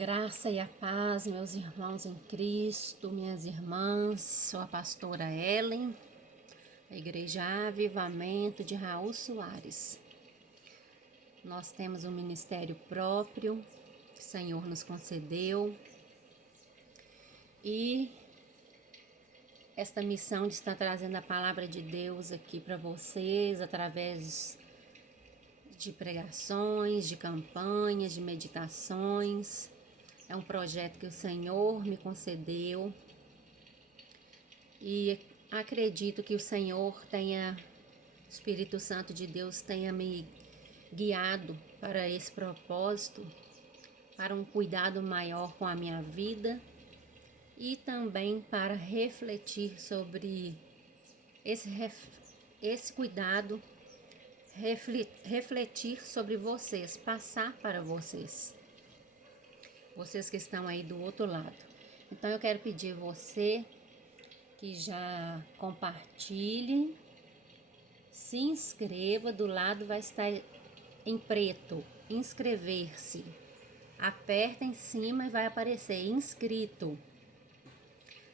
Graça e a paz, meus irmãos em Cristo, minhas irmãs. Sou a pastora Ellen, da Igreja Avivamento de Raul Soares. Nós temos um ministério próprio que o Senhor nos concedeu e esta missão de estar trazendo a palavra de Deus aqui para vocês através de pregações, de campanhas, de meditações. É um projeto que o Senhor me concedeu e acredito que o Espírito Santo de Deus tenha me guiado para esse propósito, para um cuidado maior com a minha vida e também para refletir sobre esse cuidado, refletir sobre vocês, passar para vocês que estão aí do outro lado. Então eu quero pedir a você que já compartilhe, se inscreva, do lado vai estar em preto, inscrever-se. Aperta em cima e vai aparecer inscrito.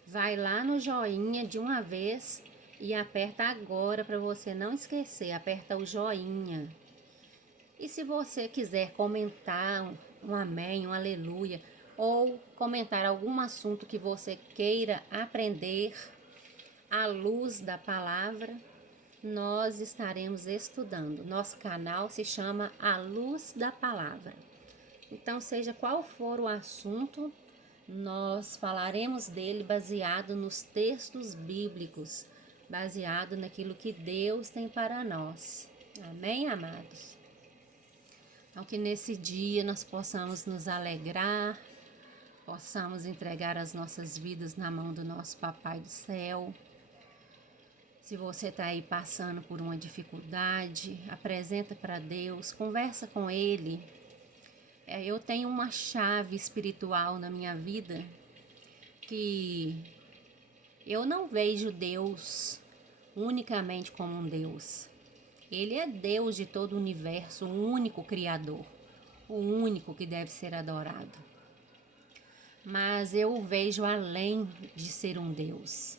Vai lá no joinha de uma vez e aperta agora para você não esquecer, aperta o joinha. E se você quiser comentar um amém, um aleluia, ou comentar algum assunto que você queira aprender à luz da palavra, nós estaremos estudando. Nosso canal se chama A Luz da Palavra. Então, seja qual for o assunto, nós falaremos dele baseado nos textos bíblicos, baseado naquilo que Deus tem para nós. Amém, amados? Então, que nesse dia nós possamos nos alegrar, possamos entregar as nossas vidas na mão do nosso Papai do Céu. Se você está aí passando por uma dificuldade, apresenta para Deus, conversa com Ele. Eu tenho uma chave espiritual na minha vida que eu não vejo Deus unicamente como um Deus. Ele é Deus de todo o universo, o único Criador, o único que deve ser adorado. Mas eu o vejo além de ser um Deus.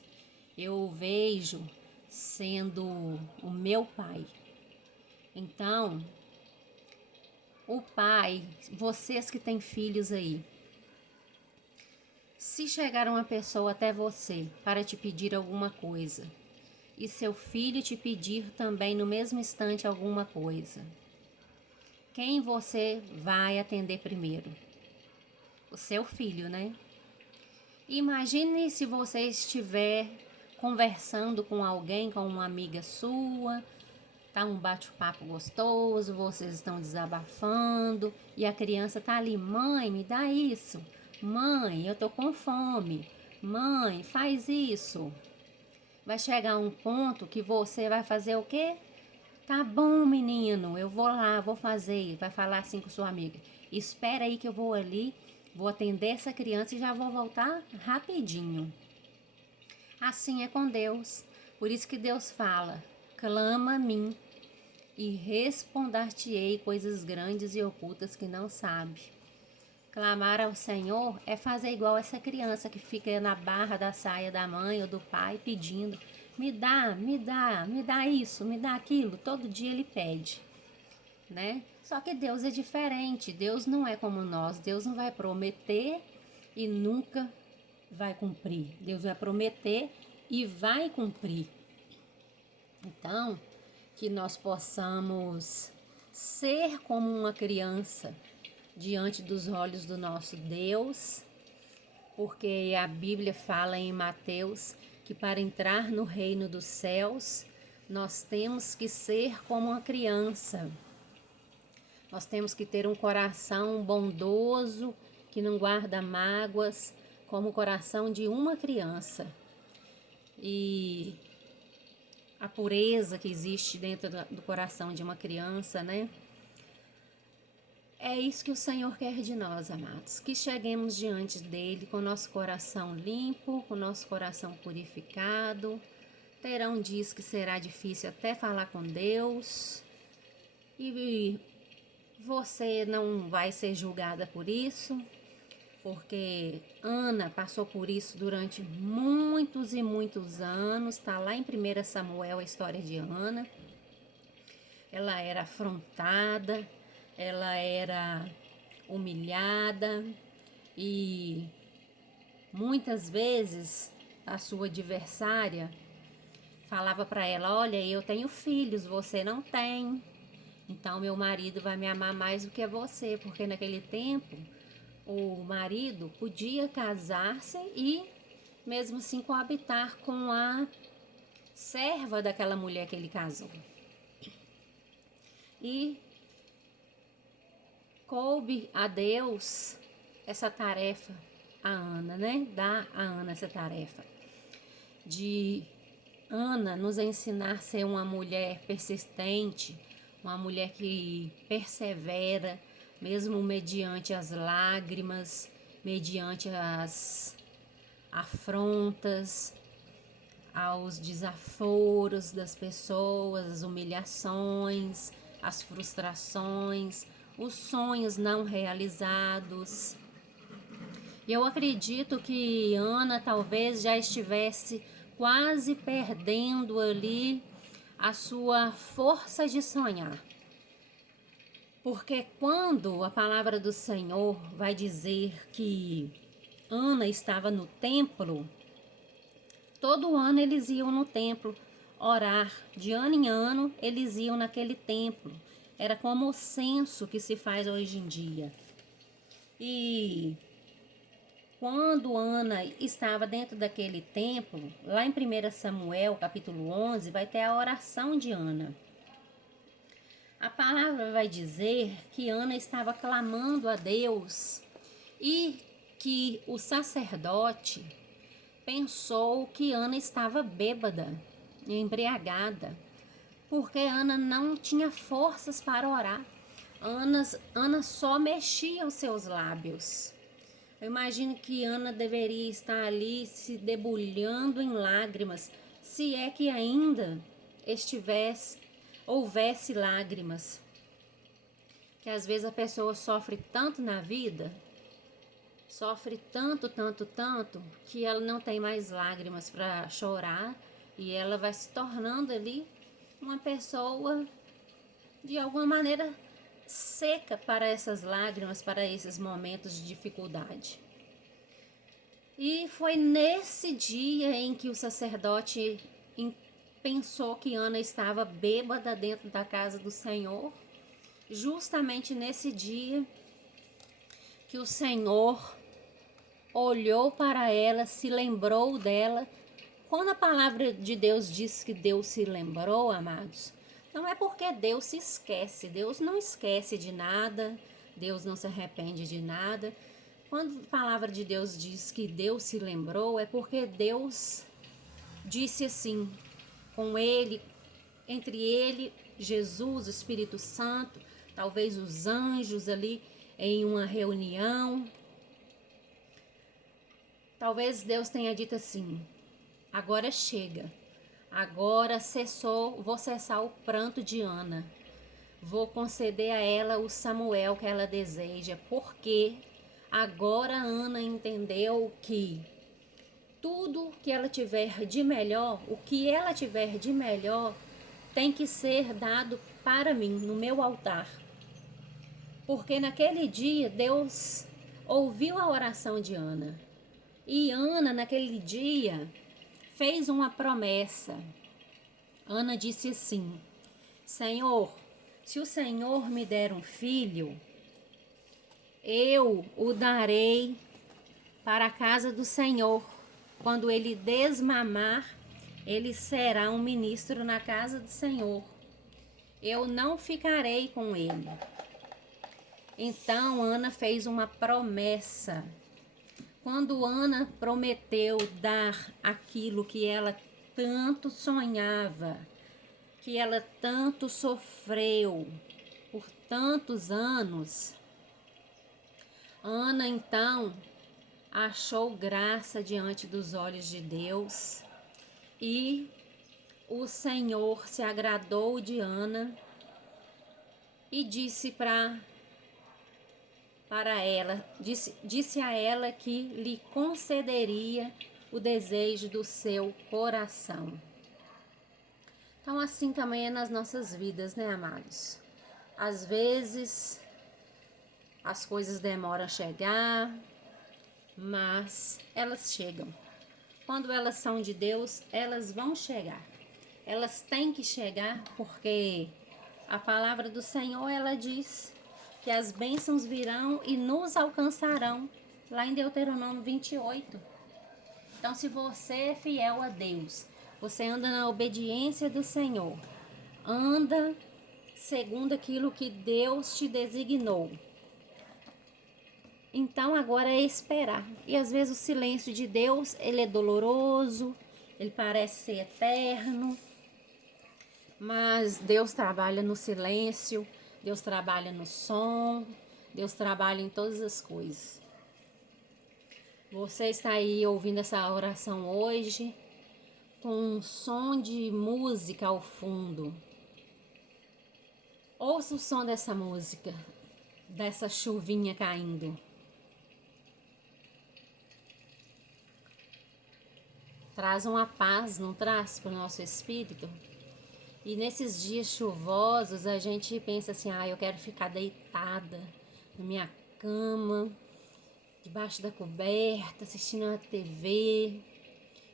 Eu o vejo sendo o meu Pai. Então, o Pai, vocês que têm filhos aí, se chegar uma pessoa até você para te pedir alguma coisa, e seu filho te pedir também no mesmo instante alguma coisa, quem você vai atender primeiro? O seu filho, né? Imagine se você estiver conversando com alguém, com uma amiga sua, tá um bate-papo gostoso, vocês estão desabafando e a criança tá ali: mãe, me dá isso, mãe, eu tô com fome, mãe, faz isso. Vai chegar um ponto que você vai fazer o quê? Tá bom, menino, eu vou lá, vou fazer. Vai falar assim com sua amiga: espera aí que eu vou ali, vou atender essa criança e já vou voltar rapidinho. Assim é com Deus. Por isso que Deus fala: clama a mim e responder-te-ei coisas grandes e ocultas que não sabe. Clamar ao Senhor é fazer igual essa criança que fica na barra da saia da mãe ou do pai pedindo: me dá, me dá, me dá isso, me dá aquilo. Todo dia ele pede, né? Só que Deus é diferente. Deus não é como nós. Deus não vai prometer e nunca vai cumprir. Deus vai prometer e vai cumprir. Então, que nós possamos ser como uma criança diante dos olhos do nosso Deus, porque a Bíblia fala em Mateus que para entrar no reino dos céus, nós temos que ser como uma criança. Nós temos que ter um coração bondoso, que não guarda mágoas, como o coração de uma criança. E a pureza que existe dentro do coração de uma criança, né? É isso que o Senhor quer de nós, amados, que cheguemos diante dele com nosso coração limpo, com nosso coração purificado. Terão dias que será difícil até falar com Deus e você não vai ser julgada por isso. porque Ana passou por isso durante muitos e muitos anos. Está lá em 1 Samuel a história de Ana. Ela era afrontada, ela era humilhada e muitas vezes a sua adversária falava para ela: olha, eu tenho filhos, você não tem. Então meu marido vai me amar mais do que você, porque naquele tempo o marido podia casar-se e mesmo assim coabitar com a serva daquela mulher que ele casou. E coube a Deus essa tarefa a Ana, né? Dar a Ana essa tarefa de Ana nos ensinar a ser uma mulher persistente, uma mulher que persevera, mesmo mediante as lágrimas, mediante as afrontas, aos desaforos das pessoas, as humilhações, as frustrações, os sonhos não realizados. Eu acredito que Ana talvez já estivesse quase perdendo ali a sua força de sonhar. Porque quando a palavra do Senhor vai dizer que Ana estava no templo, todo ano eles iam no templo orar, de ano em ano eles iam naquele templo. Era como o censo que se faz hoje em dia. E quando Ana estava dentro daquele templo, lá em 1 Samuel, capítulo 11, vai ter a oração de Ana. A palavra vai dizer que Ana estava clamando a Deus e que o sacerdote pensou que Ana estava bêbada, embriagada, porque Ana não tinha forças para orar. Ana só mexia os seus lábios. Eu imagino que Ana deveria estar ali se debulhando em lágrimas, se é que ainda houvesse lágrimas. Que às vezes a pessoa sofre tanto na vida, sofre tanto, que ela não tem mais lágrimas para chorar e ela vai se tornando ali uma pessoa de alguma maneira seca para essas lágrimas, para esses momentos de dificuldade. E foi nesse dia em que o sacerdote pensou que Ana estava bêbada dentro da casa do Senhor, justamente nesse dia que o Senhor olhou para ela, se lembrou dela. Quando a palavra de Deus diz que Deus se lembrou, amados, não é porque Deus se esquece. Deus não esquece de nada, Deus não se arrepende de nada. Quando a palavra de Deus diz que Deus se lembrou, é porque Deus disse assim, com ele, entre ele, Jesus, o Espírito Santo, talvez os anjos ali em uma reunião. Talvez Deus tenha dito assim: agora chega, agora vou cessar o pranto de Ana, vou conceder a ela o Samuel que ela deseja, porque agora Ana entendeu que tudo que ela tiver de melhor, o que ela tiver de melhor, tem que ser dado para mim, no meu altar. Porque naquele dia Deus ouviu a oração de Ana. E Ana, naquele dia, fez uma promessa. Ana disse assim: Senhor, se o Senhor me der um filho, eu o darei para a casa do Senhor. Quando ele desmamar, ele será um ministro na casa do Senhor. Eu não ficarei com ele. Então Ana fez uma promessa. Quando Ana prometeu dar aquilo que ela tanto sonhava, que ela tanto sofreu por tantos anos, Ana então achou graça diante dos olhos de Deus e o Senhor se agradou de Ana e disse para para ela, disse a ela que lhe concederia o desejo do seu coração. Então, assim também é nas nossas vidas, né, amados? Às vezes, as coisas demoram a chegar, mas elas chegam. Quando elas são de Deus, elas vão chegar. Elas têm que chegar porque a palavra do Senhor, ela diz que as bênçãos virão e nos alcançarão, lá em Deuteronômio 28. Então, se você é fiel a Deus, você anda na obediência do Senhor, anda segundo aquilo que Deus te designou. Então, agora é esperar. E às vezes o silêncio de Deus, ele é doloroso, ele parece ser eterno, mas Deus trabalha no silêncio, Deus trabalha no som, Deus trabalha em todas as coisas. Você está aí ouvindo essa oração hoje com um som de música ao fundo. Ouça o som dessa música, dessa chuvinha caindo. Traz uma paz, não traz, para o nosso espírito? E nesses dias chuvosos, a gente pensa assim, eu quero ficar deitada na minha cama, debaixo da coberta, assistindo a TV,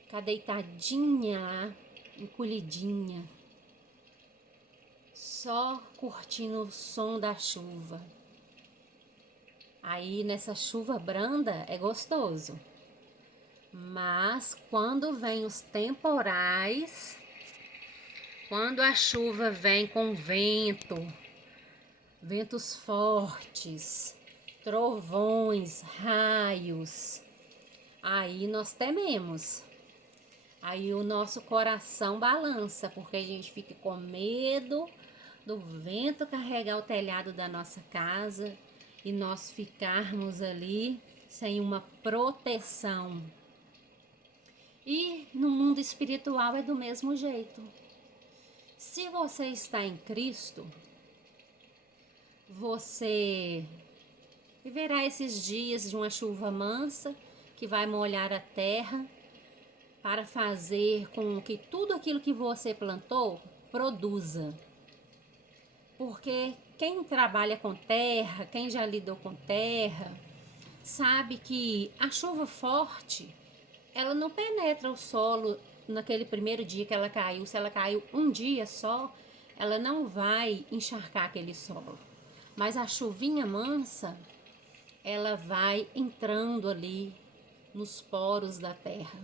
ficar deitadinha lá, encolhidinha, só curtindo o som da chuva. Aí nessa chuva branda é gostoso, mas quando vem os temporais, quando a chuva vem com vento, ventos fortes, trovões, raios, aí nós tememos. Aí o nosso coração balança, porque a gente fica com medo do vento carregar o telhado da nossa casa e nós ficarmos ali sem uma proteção. E no mundo espiritual é do mesmo jeito. Se você está em Cristo, você viverá esses dias de uma chuva mansa que vai molhar a terra para fazer com que tudo aquilo que você plantou produza. Porque quem trabalha com terra, quem já lidou com terra, sabe que a chuva forte, ela não penetra o solo naquele primeiro dia que ela caiu. Se ela caiu um dia só, ela não vai encharcar aquele solo. Mas a chuvinha mansa, ela vai entrando ali nos poros da terra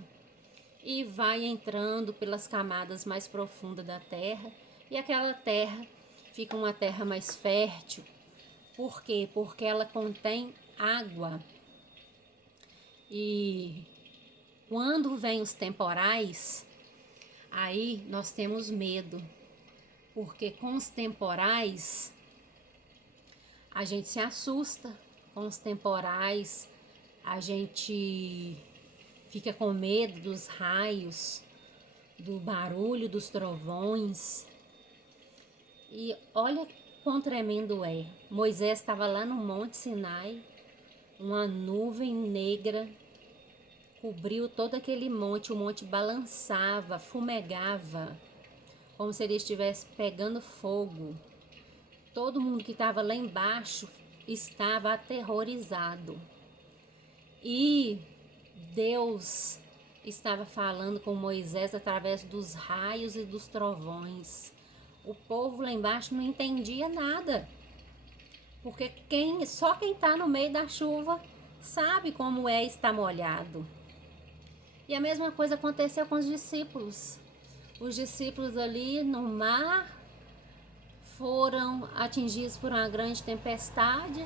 e vai entrando pelas camadas mais profundas da terra, e aquela terra fica uma terra mais fértil. Por quê? Porque ela contém água. E quando vem os temporais, aí nós temos medo, porque com os temporais a gente se assusta, com os temporais a gente fica com medo dos raios, do barulho dos trovões. E olha quão tremendo é. Moisés estava lá no Monte Sinai, uma nuvem negra cobriu todo aquele monte, o monte balançava, fumegava, como se ele estivesse pegando fogo. Todo mundo que estava lá embaixo estava aterrorizado. E Deus estava falando com Moisés através dos raios e dos trovões. O povo lá embaixo não entendia nada, porque só quem está no meio da chuva sabe como é estar molhado. E a mesma coisa aconteceu com os discípulos. Os discípulos ali no mar foram atingidos por uma grande tempestade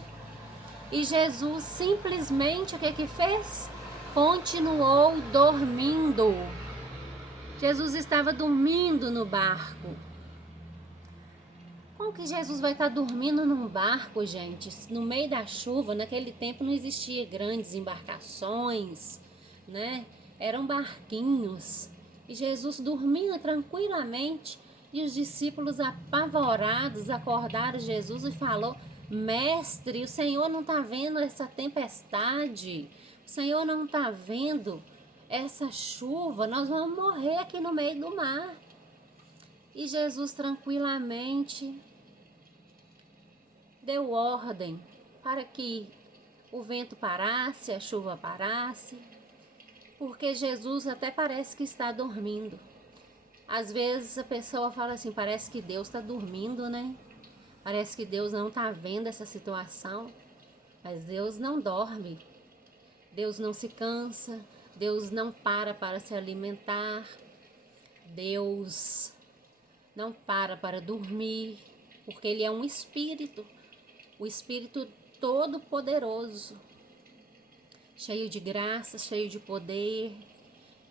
e Jesus simplesmente o que fez? Continuou dormindo. Jesus estava dormindo no barco. Como que Jesus vai estar dormindo num barco, gente? No meio da chuva, naquele tempo não existia grandes embarcações, né? Eram barquinhos. E Jesus dormindo tranquilamente, e os discípulos apavorados acordaram Jesus e falou: Mestre, o Senhor não está vendo essa tempestade? O Senhor não está vendo essa chuva? Nós vamos morrer aqui no meio do mar. E Jesus tranquilamente deu ordem para que o vento parasse, a chuva parasse, porque Jesus até parece que está dormindo. Às vezes a pessoa fala assim, parece que Deus está dormindo, né? Parece que Deus não está vendo essa situação, mas Deus não dorme. Deus não se cansa, Deus não para se alimentar, Deus não para dormir, porque Ele é um Espírito, o Espírito Todo-Poderoso, cheio de graça, cheio de poder,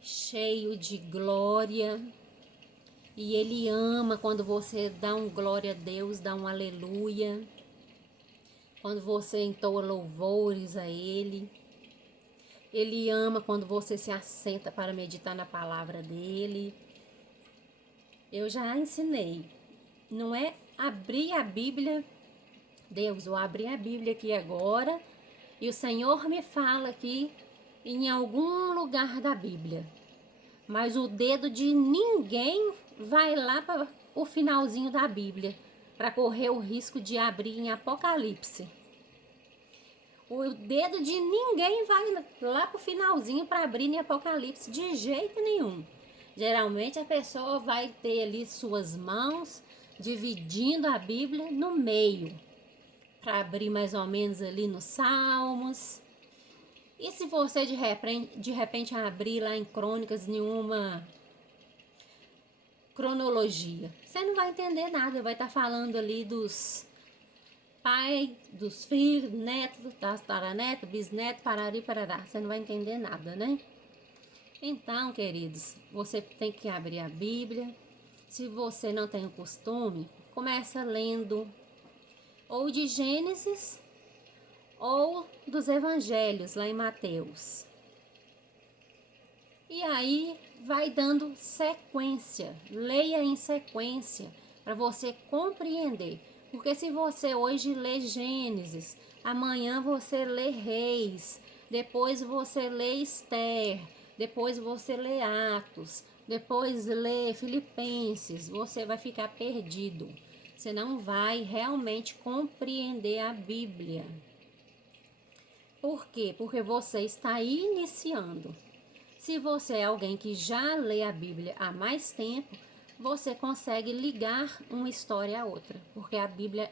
cheio de glória. E Ele ama quando você dá um glória a Deus, dá um aleluia, quando você entoa louvores a Ele. Ele ama quando você se assenta para meditar na palavra dEle. Eu já ensinei, não é abrir a Bíblia, Deus, eu abri a Bíblia aqui agora e o Senhor me fala aqui em algum lugar da Bíblia, mas o dedo de ninguém vai lá para o finalzinho da Bíblia para correr o risco de abrir em Apocalipse. O dedo de ninguém vai lá para o finalzinho para abrir em Apocalipse, de jeito nenhum. Geralmente a pessoa vai ter ali suas mãos dividindo a Bíblia no meio, para abrir mais ou menos ali nos Salmos. E se você de repente abrir lá em Crônicas nenhuma cronologia, você não vai entender nada, vai estar falando ali dos pai, dos filhos, netos, tataraneto, bisneto, parari, parará. Você não vai entender nada, né? Então, queridos, você tem que abrir a Bíblia. Se você não tem o costume, começa lendo ou de Gênesis ou dos Evangelhos, lá em Mateus. E aí vai dando sequência, leia em sequência, para você compreender. Porque se você hoje lê Gênesis, amanhã você lê Reis, depois você lê Esther, depois você lê Atos, depois lê Filipenses, você vai ficar perdido. Você não vai realmente compreender a Bíblia. Por quê? Porque você está iniciando. Se você é alguém que já lê a Bíblia há mais tempo, você consegue ligar uma história à outra, porque a Bíblia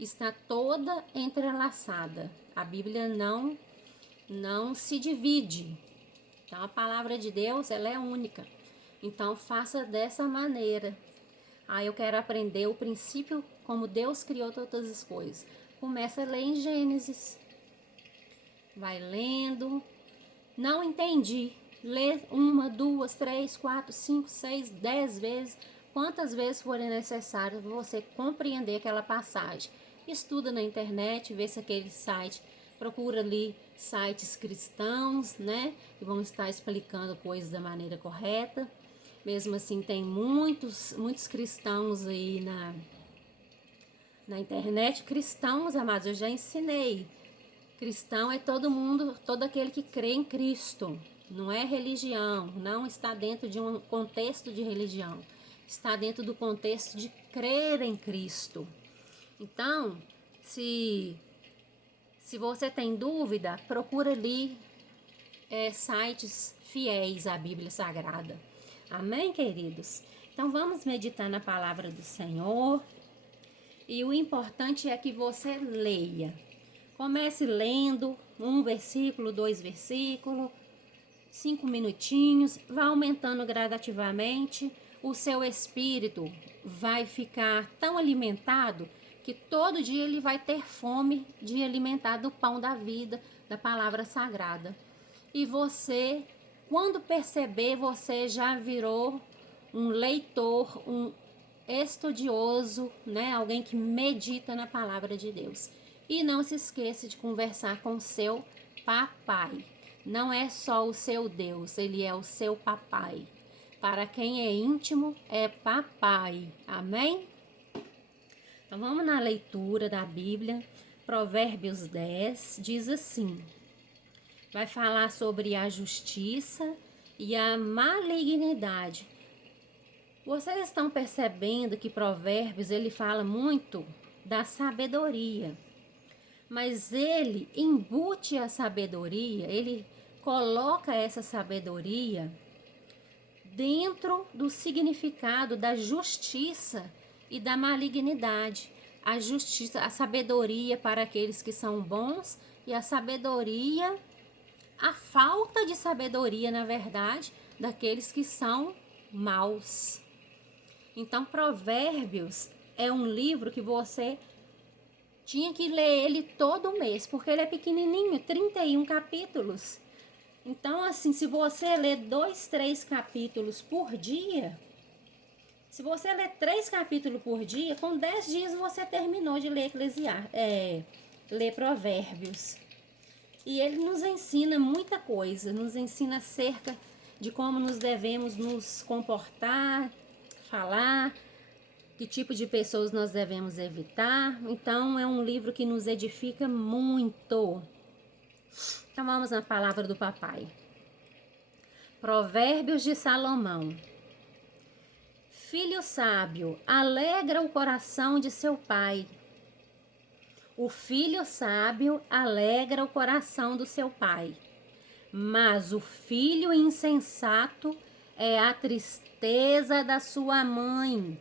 está toda entrelaçada. A Bíblia não se divide. Então a palavra de Deus, ela é única. Então faça dessa maneira. Eu quero aprender o princípio como Deus criou todas as coisas. Começa a ler em Gênesis. Vai lendo. Não entendi. Lê 1, 2, 3, 4, 5, 6, 10 vezes, quantas vezes forem necessárias para você compreender aquela passagem. Estuda na internet, vê se aquele site, procura ali sites cristãos, né? Que vão estar explicando coisas da maneira correta. Mesmo assim, tem muitos cristãos aí na internet. Cristãos, amados, eu já ensinei. Cristão é todo mundo, todo aquele que crê em Cristo. Não é religião, não está dentro de um contexto de religião. Está dentro do contexto de crer em Cristo. Então, se você tem dúvida, procura ali sites fiéis à Bíblia Sagrada. Amém, queridos? Então, vamos meditar na palavra do Senhor. E o importante é que você leia. Comece lendo 1 versículo, 2 versículos, 5 minutinhos, vá aumentando gradativamente. O seu espírito vai ficar tão alimentado que todo dia ele vai ter fome de alimentar do pão da vida, da palavra sagrada. E você, quando perceber, você já virou um leitor, um estudioso, né? Alguém que medita na palavra de Deus. E não se esqueça de conversar com o seu papai. Não é só o seu Deus, ele é o seu papai. Para quem é íntimo, é papai. Amém? Então vamos na leitura da Bíblia. Provérbios 10 diz assim: vai falar sobre a justiça e a malignidade. Vocês estão percebendo que Provérbios ele fala muito da sabedoria, mas ele embute a sabedoria, ele coloca essa sabedoria dentro do significado da justiça e da malignidade. A justiça, a sabedoria para aqueles que são bons e a sabedoria, a falta de sabedoria, na verdade, daqueles que são maus. Então, Provérbios é um livro que você tinha que ler ele todo mês, porque ele é pequenininho, 31 capítulos. Então, assim, se você ler 2, 3 capítulos por dia, se você ler 3 capítulos por dia, com 10 dias você terminou de ler ler Provérbios. E ele nos ensina muita coisa, nos ensina acerca de como nos devemos nos comportar, falar, que tipo de pessoas nós devemos evitar. Então, é um livro que nos edifica muito. Então, vamos na palavra do papai. Provérbios de Salomão. Filho sábio, alegra o coração de seu pai. O filho sábio alegra o coração do seu pai. Mas o filho insensato é a tristeza da sua mãe.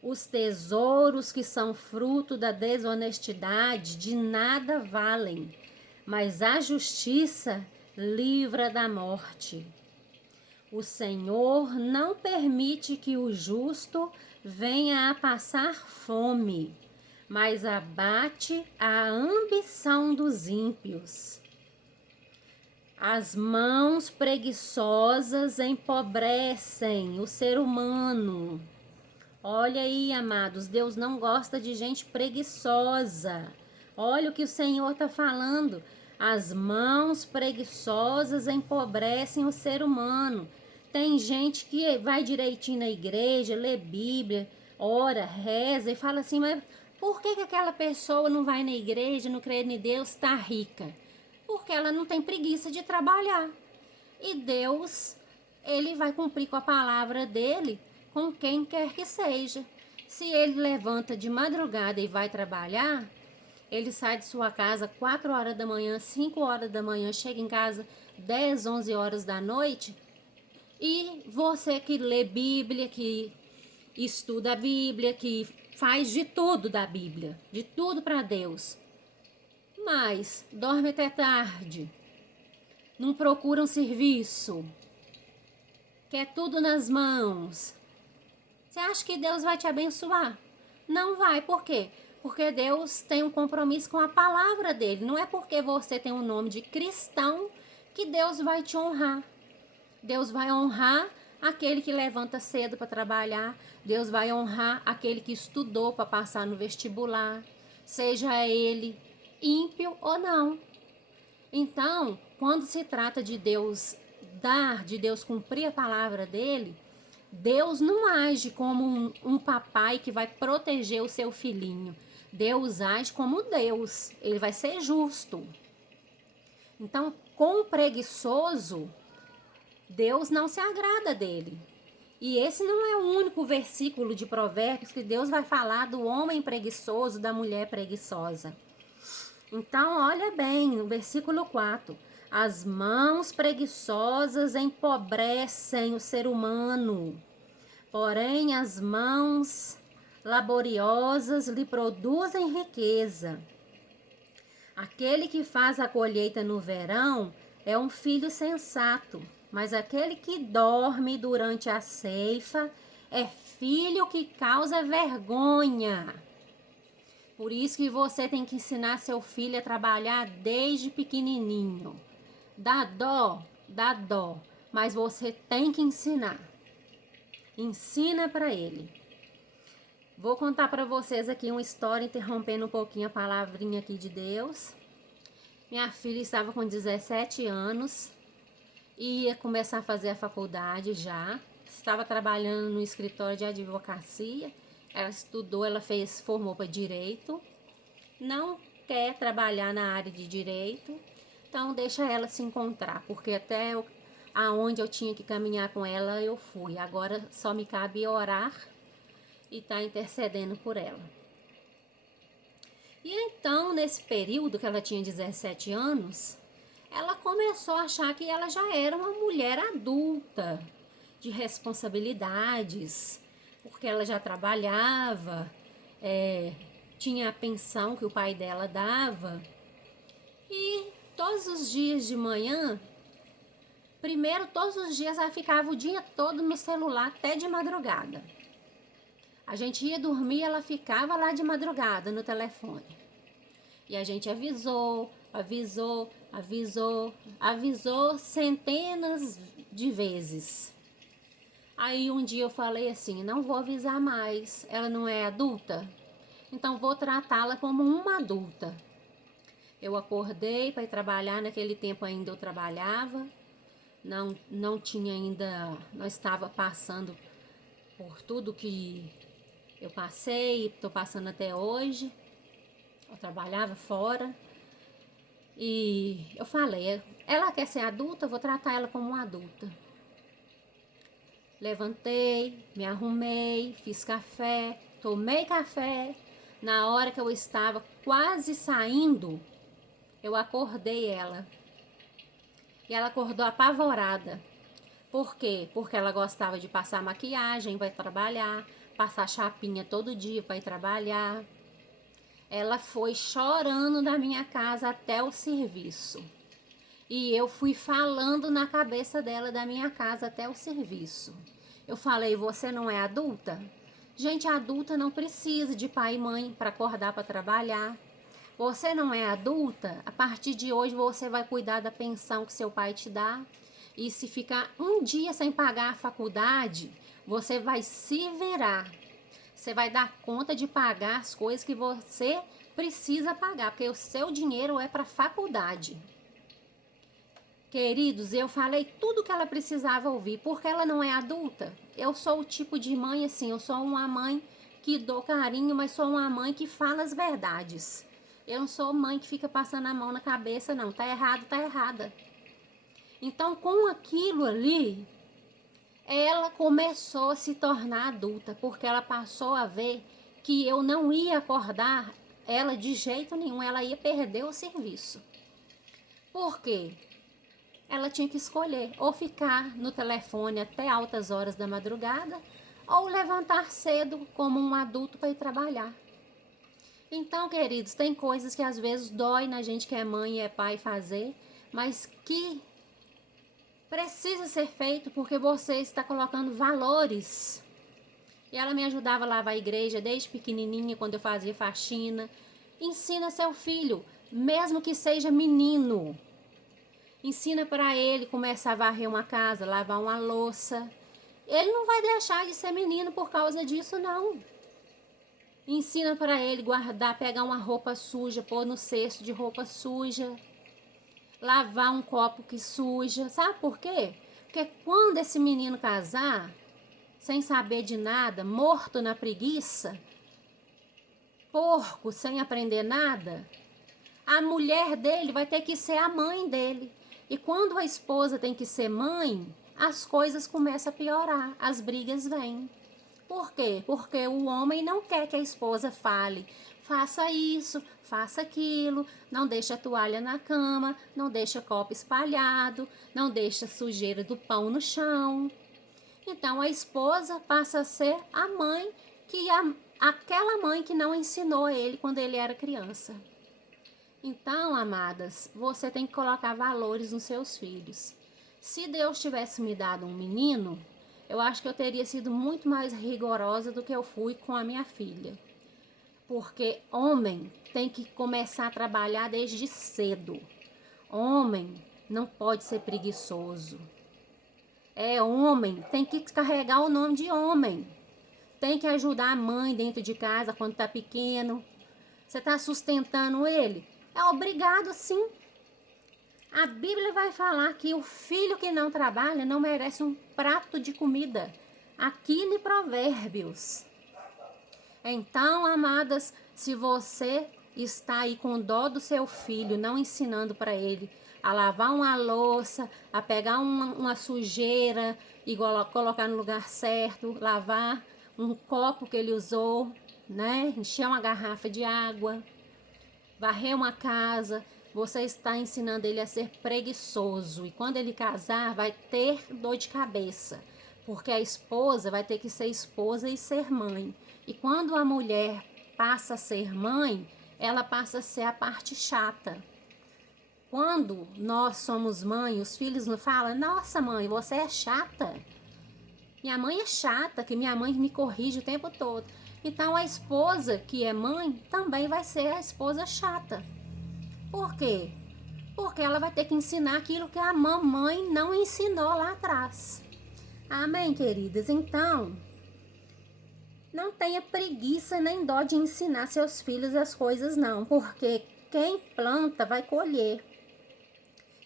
Os tesouros que são fruto da desonestidade de nada valem, mas a justiça livra da morte. O Senhor não permite que o justo venha a passar fome, mas abate a ambição dos ímpios. As mãos preguiçosas empobrecem o ser humano. Olha aí, amados, Deus não gosta de gente preguiçosa. Olha o que o Senhor está falando. As mãos preguiçosas empobrecem o ser humano. Tem gente que vai direitinho na igreja, lê Bíblia, ora, reza e fala assim, mas por que aquela pessoa não vai na igreja, não crê em Deus, está rica? Porque ela não tem preguiça de trabalhar. E Deus, ele vai cumprir com a palavra dele com quem quer que seja. Se ele levanta de madrugada e vai trabalhar, ele sai de sua casa 4 horas da manhã, 5 horas da manhã, chega em casa 10, 11 horas da noite. E você que lê Bíblia, que estuda a Bíblia, que faz de tudo da Bíblia, de tudo para Deus, mas dorme até tarde, não procura um serviço, quer tudo nas mãos. Você acha que Deus vai te abençoar? Não vai, por quê? Porque Deus tem um compromisso com a palavra dele. Não é porque você tem o nome de cristão que Deus vai te honrar. Deus vai honrar aquele que levanta cedo para trabalhar. Deus vai honrar aquele que estudou para passar no vestibular, seja ele ímpio ou não. Então, quando se trata de Deus dar, de Deus cumprir a palavra dele, Deus não age como um papai que vai proteger o seu filhinho. Deus age como Deus. Ele vai ser justo. Então, com o preguiçoso, Deus não se agrada dele. E esse não é o único versículo de Provérbios que Deus vai falar do homem preguiçoso, da mulher preguiçosa. Então, olha bem, no versículo 4. As mãos preguiçosas empobrecem o ser humano, porém as mãos laboriosas lhe produzem riqueza. Aquele que faz a colheita no verão é um filho sensato, mas aquele que dorme durante a ceifa é filho que causa vergonha. Por isso que você tem que ensinar seu filho a trabalhar desde pequenininho. Dá dó, mas você tem que ensinar. Ensina para ele. Vou contar para vocês aqui uma história, interrompendo um pouquinho a palavrinha aqui de Deus. Minha filha estava com 17 anos, ia começar a fazer a faculdade já. Estava trabalhando no escritório de advocacia. Ela estudou, formou para direito. não quer trabalhar na área de direito, então deixa ela se encontrar, porque até aonde eu tinha que caminhar com ela eu fui. Agora só me cabe orar e estar intercedendo por ela. E então, nesse período que ela tinha 17 anos, ela começou a achar que ela já era uma mulher adulta, de responsabilidades, porque ela já trabalhava, tinha a pensão que o pai dela dava. E todos os dias de manhã, primeiro todos os dias ela ficava o dia todo no celular até de madrugada. A gente ia dormir, ela ficava lá de madrugada no telefone. E a gente avisou centenas de vezes. Aí um dia eu falei assim, não vou avisar mais, ela não é adulta? Então vou tratá-la como uma adulta. Eu acordei para ir trabalhar, naquele tempo ainda eu trabalhava, não tinha ainda, não estava passando por tudo que eu passei, estou passando até hoje. Eu trabalhava fora e eu falei, ela quer ser adulta, eu vou tratar ela como uma adulta. Levantei, me arrumei, fiz café, tomei café. Na hora que eu estava quase saindo, eu acordei ela. E ela acordou apavorada. Por quê? Porque ela gostava de passar maquiagem para ir trabalhar, passar chapinha todo dia para ir trabalhar. Ela foi chorando da minha casa até o serviço. E eu fui falando na cabeça dela da minha casa até o serviço. Eu falei, você não é adulta? Gente adulta não precisa de pai e mãe para acordar para trabalhar. Você não é adulta? A partir de hoje você vai cuidar da pensão que seu pai te dá. E se ficar um dia sem pagar a faculdade, você vai se virar. Você vai dar conta de pagar as coisas que você precisa pagar, porque o seu dinheiro é para a faculdade. Queridos, eu falei tudo que ela precisava ouvir, porque ela não é adulta. Eu sou o tipo de mãe assim, eu sou uma mãe que dou carinho, mas sou uma mãe que fala as verdades. Eu não sou mãe que fica passando a mão na cabeça, não. Tá errado, tá errada. Então, com aquilo ali, ela começou a se tornar adulta, porque ela passou a ver que eu não ia acordar ela de jeito nenhum, ela ia perder o serviço. Por quê? Ela tinha que escolher ou ficar no telefone até altas horas da madrugada ou levantar cedo como um adulto para ir trabalhar. Então, queridos, tem coisas que às vezes dói na gente que é mãe e é pai fazer, mas que precisa ser feito porque você está colocando valores. E ela me ajudava a lavar a igreja desde pequenininha, quando eu fazia faxina. Ensina seu filho, mesmo que seja menino. Ensina para ele começar a varrer uma casa, lavar uma louça. Ele não vai deixar de ser menino por causa disso, não. Ensina para ele guardar, pegar uma roupa suja, pôr no cesto de roupa suja. Lavar um copo que suja. Sabe por quê? Porque quando esse menino casar, sem saber de nada, morto na preguiça, porco, sem aprender nada, a mulher dele vai ter que ser a mãe dele. E quando a esposa tem que ser mãe, as coisas começam a piorar, as brigas vêm. Por quê? Porque o homem não quer que a esposa fale, faça isso, faça aquilo, não deixa a toalha na cama, não deixa copo espalhado, não deixa sujeira do pão no chão. Então a esposa passa a ser a mãe aquela mãe que não ensinou a ele quando ele era criança. Então, amadas, você tem que colocar valores nos seus filhos. Se Deus tivesse me dado um menino, eu acho que eu teria sido muito mais rigorosa do que eu fui com a minha filha. Porque homem tem que começar a trabalhar desde cedo. Homem não pode ser preguiçoso. Homem, tem que carregar o nome de homem. Tem que ajudar a mãe dentro de casa quando está pequeno. Você está sustentando ele? É obrigado, sim. A Bíblia vai falar que o filho que não trabalha não merece um prato de comida. Aqui em Provérbios. Então, amadas, se você está aí com dó do seu filho, não ensinando para ele a lavar uma louça, a pegar uma sujeira e colocar no lugar certo, lavar um copo que ele usou, né? Encher uma garrafa de água, varrer uma casa, você está ensinando ele a ser preguiçoso. E quando ele casar, vai ter dor de cabeça, porque a esposa vai ter que ser esposa e ser mãe. E quando a mulher passa a ser mãe, ela passa a ser a parte chata. Quando nós somos mãe, os filhos nos falam: nossa mãe, você é chata. Minha mãe é chata, que minha mãe me corrige o tempo todo. Então a esposa que é mãe também vai ser a esposa chata. Por quê? Porque ela vai ter que ensinar aquilo que a mamãe não ensinou lá atrás. Amém, queridas? Então, não tenha preguiça nem dó de ensinar seus filhos as coisas, não. Porque quem planta vai colher.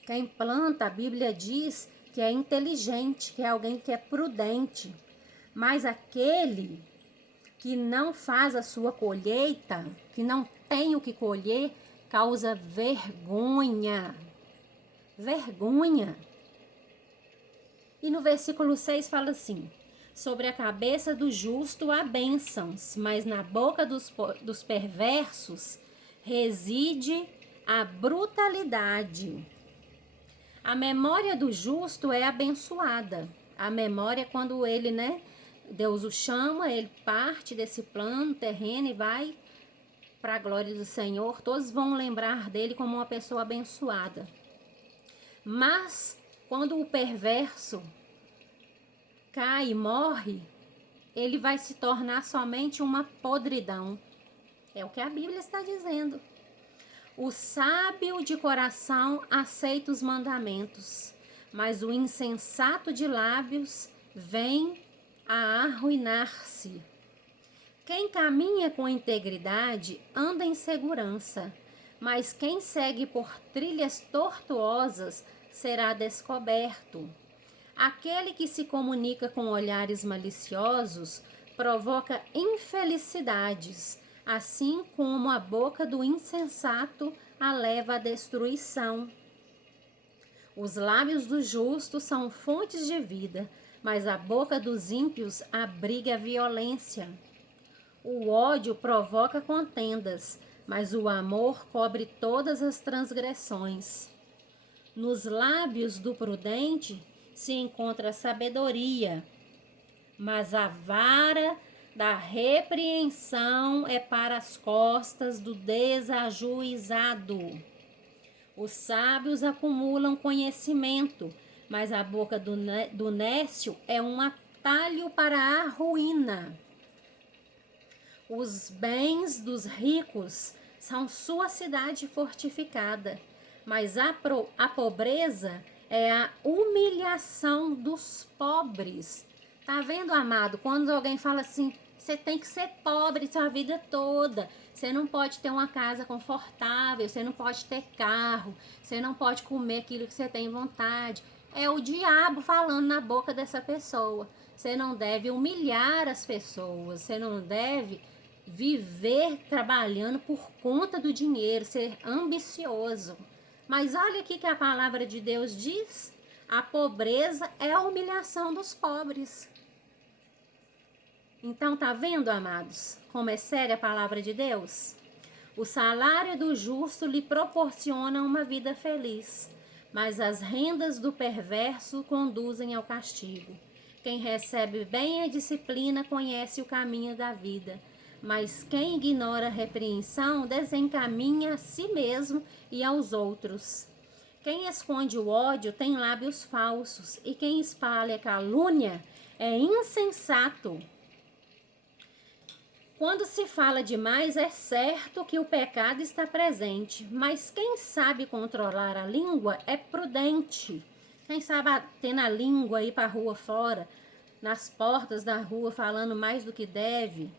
Quem planta, a Bíblia diz que é inteligente, que é alguém que é prudente. Mas aquele que não faz a sua colheita, que não tem o que colher, causa vergonha. Vergonha. E no versículo 6 fala assim: sobre a cabeça do justo há bênçãos, mas na boca dos perversos reside a brutalidade. A memória do justo é abençoada. A memória é quando ele, Deus o chama, ele parte desse plano terreno e vai para a glória do Senhor. Todos vão lembrar dele como uma pessoa abençoada. Mas quando o perverso cai e morre, ele vai se tornar somente uma podridão. É o que a Bíblia está dizendo. O sábio de coração aceita os mandamentos, mas o insensato de lábios vem a arruinar-se. Quem caminha com integridade anda em segurança, mas quem segue por trilhas tortuosas será descoberto. Aquele que se comunica com olhares maliciosos provoca infelicidades, assim como a boca do insensato a leva à destruição. Os lábios do justo são fontes de vida, mas a boca dos ímpios abriga a violência. O ódio provoca contendas, mas o amor cobre todas as transgressões. Nos lábios do prudente se encontra a sabedoria, mas a vara da repreensão é para as costas do desajuizado. Os sábios acumulam conhecimento, mas a boca do nécio é um atalho para a ruína. Os bens dos ricos são sua cidade fortificada, mas a pobreza é a humilhação dos pobres. Tá vendo, amado? Quando alguém fala assim: você tem que ser pobre sua vida toda, você não pode ter uma casa confortável, você não pode ter carro, você não pode comer aquilo que você tem vontade. É o diabo falando na boca dessa pessoa. Você não deve humilhar as pessoas, você não deve viver trabalhando por conta do dinheiro, ser ambicioso. Mas olha aqui que a palavra de Deus diz: a pobreza é a humilhação dos pobres. Então, tá vendo, amados, como é séria a palavra de Deus? O salário do justo lhe proporciona uma vida feliz, mas as rendas do perverso conduzem ao castigo. Quem recebe bem a disciplina conhece o caminho da vida, mas quem ignora a repreensão desencaminha a si mesmo e aos outros. Quem esconde o ódio tem lábios falsos, e quem espalha calúnia é insensato. Quando se fala demais, é certo que o pecado está presente, mas quem sabe controlar a língua é prudente. Quem sabe ter na língua, ir para a rua fora, nas portas da rua, falando mais do que deve,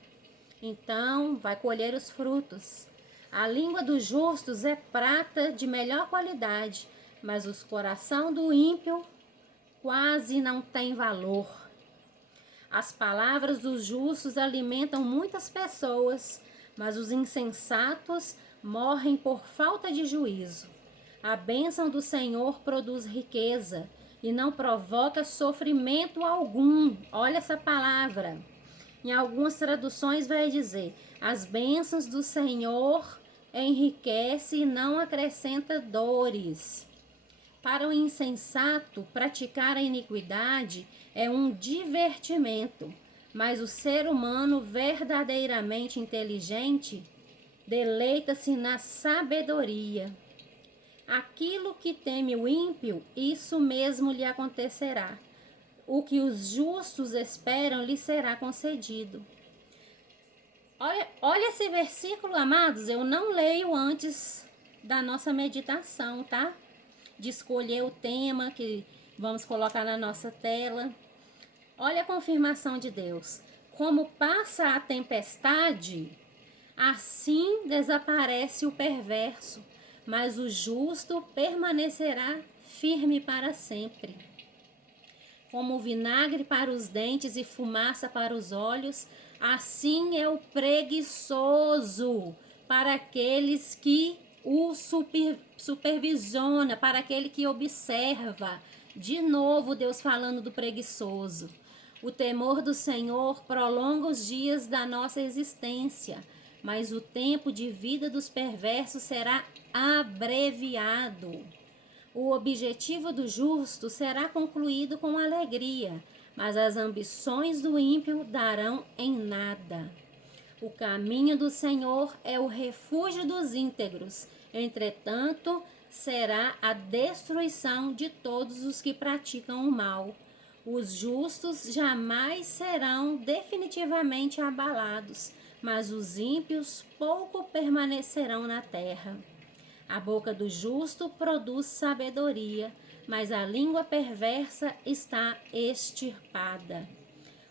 então vai colher os frutos. A língua dos justos é prata de melhor qualidade, mas o coração do ímpio quase não tem valor. As palavras dos justos alimentam muitas pessoas, mas os insensatos morrem por falta de juízo. A bênção do Senhor produz riqueza e não provoca sofrimento algum. Olha essa palavra. Em algumas traduções vai dizer: as bênçãos do Senhor enriquece e não acrescenta dores. Para o insensato, praticar a iniquidade é um divertimento, mas o ser humano verdadeiramente inteligente deleita-se na sabedoria. Aquilo que teme o ímpio, isso mesmo lhe acontecerá. O que os justos esperam lhe será concedido. Olha esse versículo, amados, eu não leio antes da nossa meditação, tá? De escolher o tema que vamos colocar na nossa tela. Olha a confirmação de Deus. Como passa a tempestade, assim desaparece o perverso, mas o justo permanecerá firme para sempre. Como vinagre para os dentes e fumaça para os olhos, assim é o preguiçoso para aqueles que o supervisiona, para aquele que observa. De novo, Deus falando do preguiçoso. O temor do Senhor prolonga os dias da nossa existência, mas o tempo de vida dos perversos será abreviado. O objetivo do justo será concluído com alegria, mas as ambições do ímpio darão em nada. O caminho do Senhor é o refúgio dos íntegros, entretanto, será a destruição de todos os que praticam o mal. Os justos jamais serão definitivamente abalados, mas os ímpios pouco permanecerão na terra. A boca do justo produz sabedoria, mas a língua perversa está extirpada.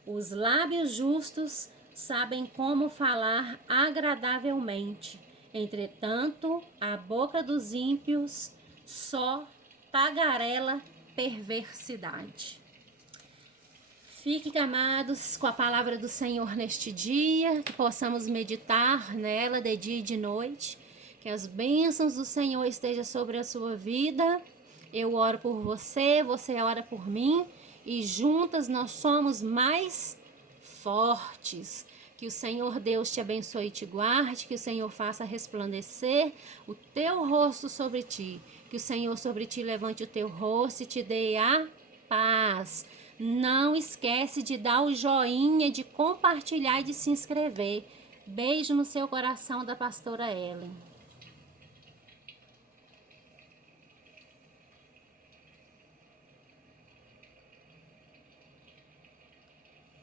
Os lábios justos sabem como falar agradavelmente. Entretanto, a boca dos ímpios só tagarela perversidade. Fiquem, amados, com a palavra do Senhor neste dia, que possamos meditar nela de dia e de noite. Que as bênçãos do Senhor estejam sobre a sua vida. Eu oro por você, você ora por mim. E juntas nós somos mais fortes. Que o Senhor Deus te abençoe e te guarde. Que o Senhor faça resplandecer o teu rosto sobre ti. Que o Senhor sobre ti levante o teu rosto e te dê a paz. Não esquece de dar o joinha, de compartilhar e de se inscrever. Beijo no seu coração da pastora Ellen.